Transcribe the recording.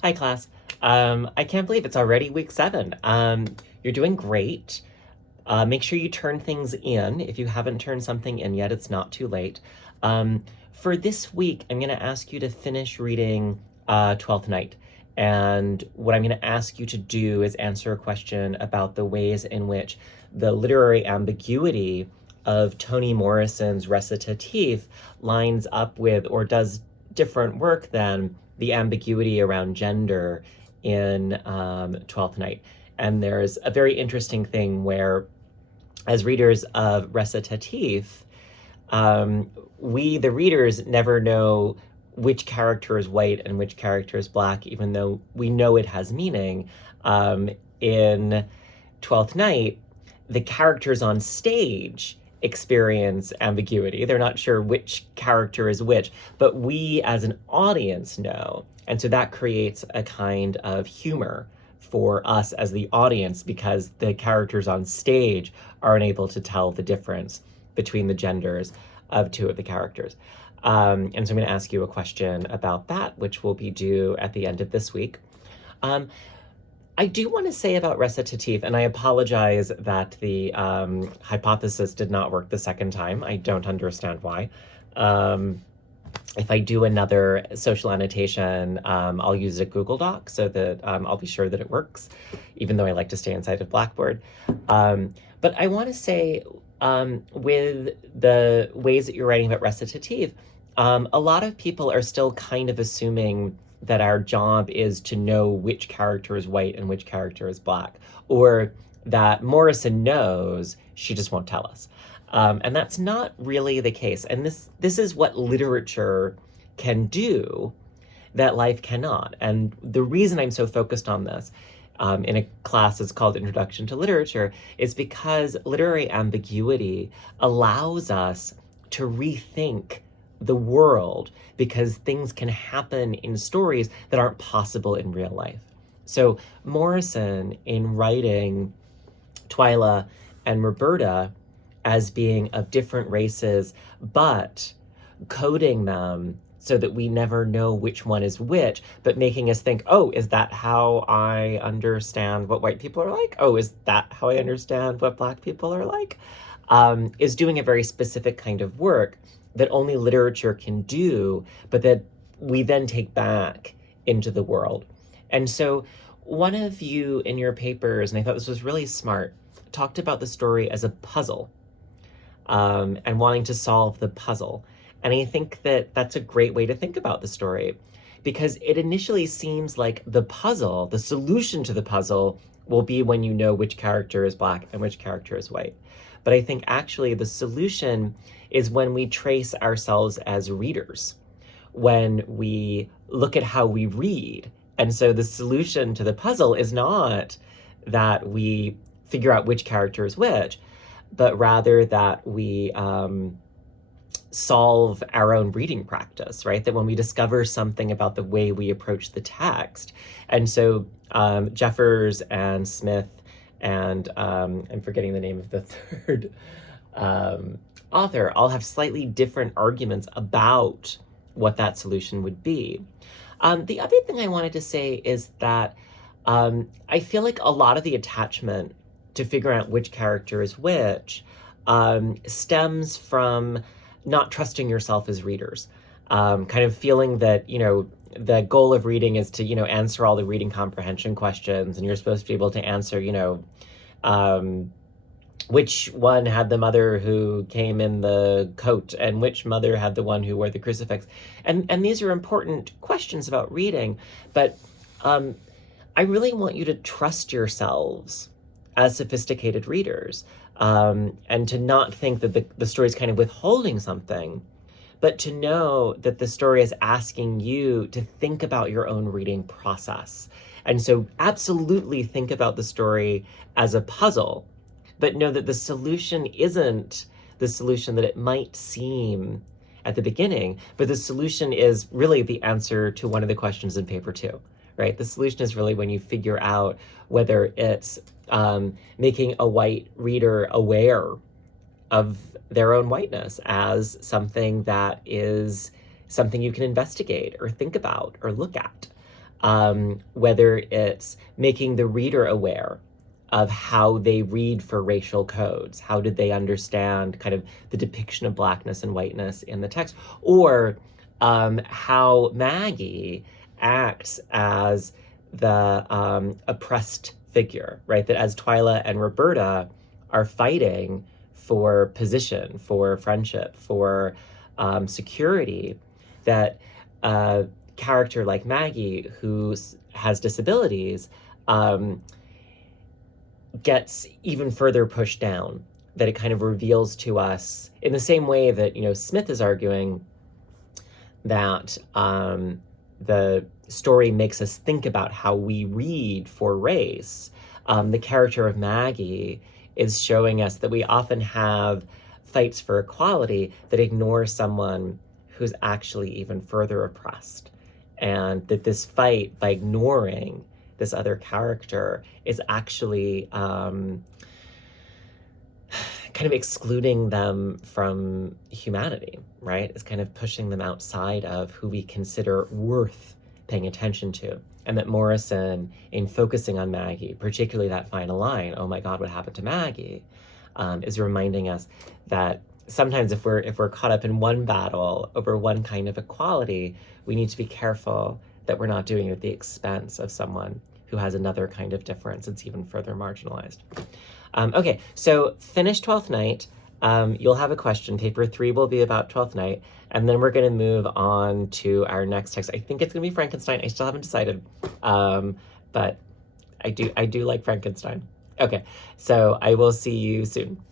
Hi, class. I can't believe it's already week 7. You're doing great. Make sure you turn things in. If you haven't turned something in yet, it's not too late. For this week, I'm going to ask you to finish reading Twelfth Night. And what I'm going to ask you to do is answer a question about the ways in which the literary ambiguity of Toni Morrison's recitative lines up with or does different work than the ambiguity around gender in Twelfth Night. And there's a very interesting thing where, as readers of recitative, we, the readers, never know which character is white and which character is black, even though we know it has meaning. In Twelfth Night, the characters on stage experience ambiguity. They're not sure which character is which, but we as an audience know. And so that creates a kind of humor for us as the audience because the characters on stage are unable to tell the difference between the genders of two of the characters. And so I'm going to ask you a question about that, which will be due at the end of this week. I do want to say about recitative, and I apologize that the hypothesis did not work the second time. I don't understand why. If I do another social annotation, I'll use a Google Doc so that I'll be sure that it works, even though I like to stay inside of Blackboard. But I want to say, with the ways that you're writing about recitative, a lot of people are still kind of assuming that our job is to know which character is white and which character is black, or that Morrison knows, she just won't tell us. And that's not really the case. And this is what literature can do that life cannot. And the reason I'm so focused on this in a class that's called Introduction to Literature is because literary ambiguity allows us to rethink the world because things can happen in stories that aren't possible in real life. So Morrison, in writing Twyla and Roberta as being of different races, but coding them so that we never know which one is which, but making us think, oh, is that how I understand what white people are like? Oh, is that how I understand what black people are like? Is doing a very specific kind of work that only literature can do, but that we then take back into the world. And so one of you in your papers, and I thought this was really smart, talked about the story as a puzzle, and wanting to solve the puzzle. And I think that that's a great way to think about the story, because it initially seems like the puzzle, the solution to the puzzle, will be when you know which character is black and which character is white. But I think actually the solution is when we trace ourselves as readers, when we look at how we read. And so the solution to the puzzle is not that we figure out which character is which, but rather that we solve our own reading practice, right? That when we discover something about the way we approach the text. And so Jeffers and Smith and I'm forgetting the name of the third author, all have slightly different arguments about what that solution would be. The other thing I wanted to say is that I feel like a lot of the attachment to figuring out which character is which stems from not trusting yourself as readers, kind of feeling that, the goal of reading is to, answer all the reading comprehension questions, and you're supposed to be able to answer, which one had the mother who came in the coat and which mother had the one who wore the crucifix. And these are important questions about reading, but I really want you to trust yourselves as sophisticated readers, and to not think that the story is kind of withholding something, but to know that the story is asking you to think about your own reading process. And so absolutely think about the story as a puzzle, but know that the solution isn't the solution that it might seem at the beginning, but the solution is really the answer to one of the questions in paper 2, right? The solution is really when you figure out whether it's making a white reader aware of their own whiteness as something that is something you can investigate or think about or look at. whether it's making the reader aware of how they read for racial codes. How did they understand kind of the depiction of blackness and whiteness in the text? Or how Maggie acts as the oppressed figure, right? That as Twyla and Roberta are fighting for position, for friendship, for security, that a character like Maggie, who has disabilities, gets even further pushed down, that it kind of reveals to us in the same way that, Smith is arguing that the story makes us think about how we read for race. The character of Maggie is showing us that we often have fights for equality that ignore someone who's actually even further oppressed. And that this fight, by ignoring this other character, is actually kind of excluding them from humanity, right? It's kind of pushing them outside of who we consider worth paying attention to. And that Morrison, in focusing on Maggie, particularly that final line, "Oh my God, what happened to Maggie?" Is reminding us that sometimes if we're caught up in one battle over one kind of equality, we need to be careful that we're not doing it at the expense of someone who has another kind of difference that's even further marginalized. Okay, so finish Twelfth Night. You'll have a question. Paper 3 will be about Twelfth Night, and then we're going to move on to our next text. I think it's going to be Frankenstein. I still haven't decided, but I do like Frankenstein. Okay, so I will see you soon.